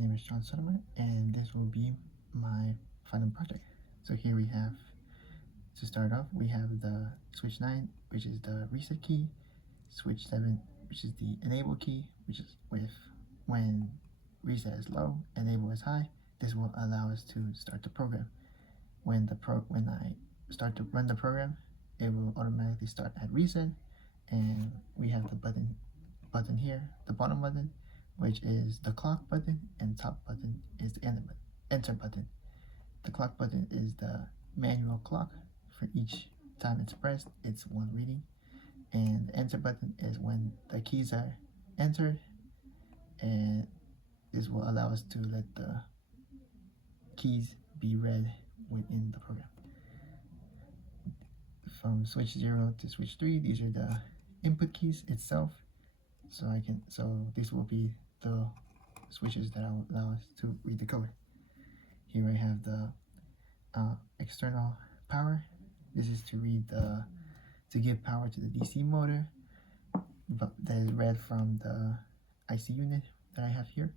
name is John Sotomer, and this will be my final project. So here we have, to start off, we have the switch 9, which is the reset key, switch 7, which is the enable key, which is with when reset is low, enable is high. This will allow us to start the program. When I start to run the program, it will automatically start at reset, and we have the button here, the bottom button, which is the clock button, and top button is the enter button. The clock button is the manual clock. For each time it's pressed, it's one reading, and the enter button is when the keys are entered, and this will allow us to let the keys be read within the program. From switch 0 to switch 3, these are the input keys itself. So this will be the switches that will allow us to read the code. Here I have the external power. This is to give power to the DC motor, but that is read from the IC unit that I have here,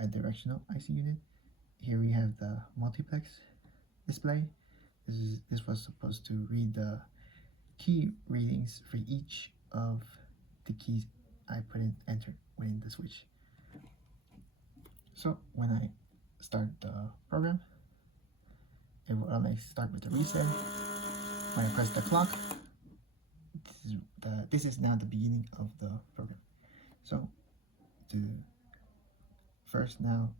a directional IC unit. Here we have the multiplex display. This was supposed to read the key readings for each of the keys I put in enter within the switch. So when I start the program, it will automatically start with the reset. When I press the clock, this is now the beginning of the program. So to first now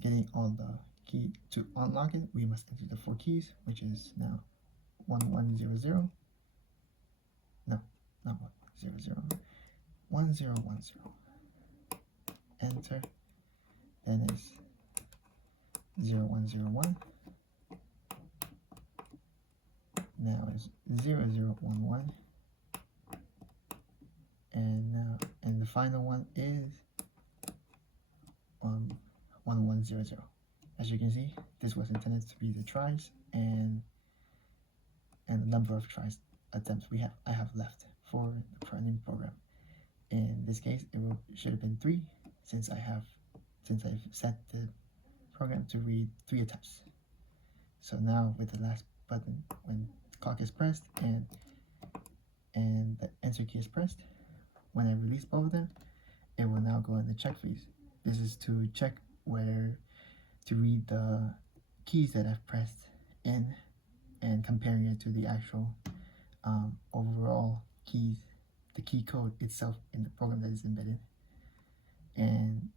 getting all the key to unlock it, we must enter the 4 keys, which is now 1100. No, not 100. 1010. Enter. Then is 0101. Now is 0011. And the final one is 1100. As you can see, this was intended to be the tries and the number of tries attempts I have left for the running program. In this case, should have been 3, since I've set the program to read 3 attempts. So now with the last button, when the clock is pressed and the enter key is pressed, when I release both of them, it will now go in the check phase. This is to check to read the keys that I've pressed in and comparing it to the actual overall keys, the key code itself in the program that is embedded. And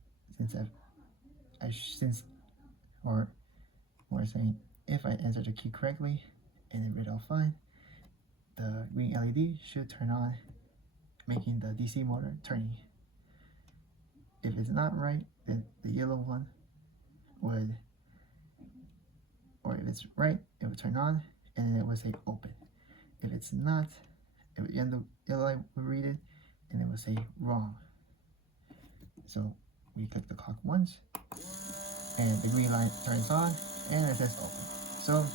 if I enter the key correctly and it read all fine, the green LED should turn on, making the DC motor turning. If it's not right, then the yellow one would, or if it's right, it would turn on, and then it would say open. If it's not, the yellow light will read it, and it will say wrong. So we click the clock once, and the green light turns on, and it says open. So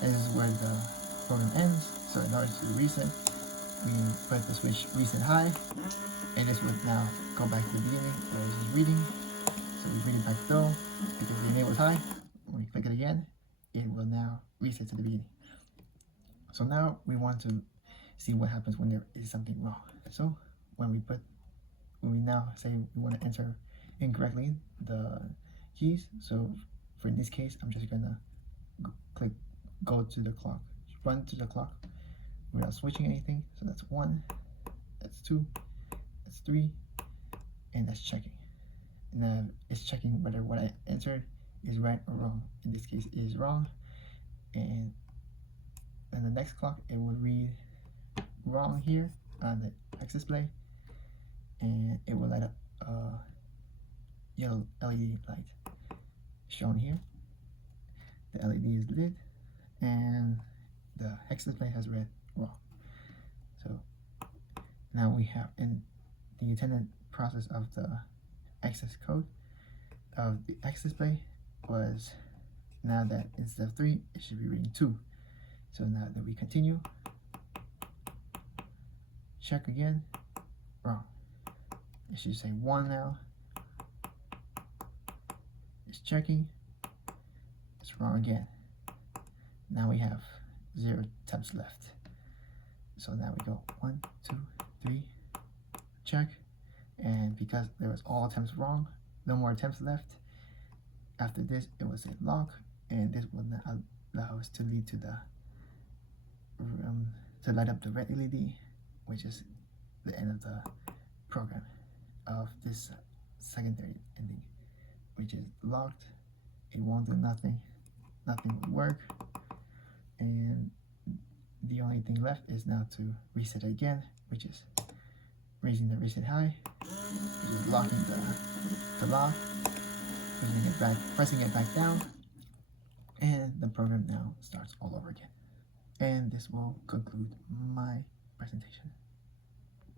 this is where the program ends. So in order to reset, we put the switch reset high, and this would now go back to the beginning where it is reading. So we bring it back low because the enable is high. When we click it again, it will now reset to the beginning. So now we want to see what happens when there is something wrong. So when we now say we want to enter incorrectly the keys, so for this case, I'm just gonna go to the clock, run to the clock without switching anything. So that's 1, that's 2, that's 3, and that's checking. Now it's checking whether what I entered is right or wrong. In this case, it is wrong, and then the next clock, it will read wrong here on the hex display, and it will light up a yellow LED light shown here. The LED is lit, and the hex display has read wrong. So now we have, in the intended process of the access code of the hex display was, now that instead of 3, it should be reading 2. So now that we continue, check again, wrong. It should say 1 now, It's checking. It's wrong again. Now we have 0 attempts left. So now we go 1, 2, 3, check. And because there was all attempts wrong, no more attempts left. After this, it was a lock, and this will not allow us to lead to the to light up the red LED, which is the end of the program of this secondary ending, which is locked. It won't do nothing. Nothing will work, and the only thing left is now to reset it again, which is raising the reset high, which is locking the lock, pressing it back down, and the program now starts all over again. And this will conclude my presentation.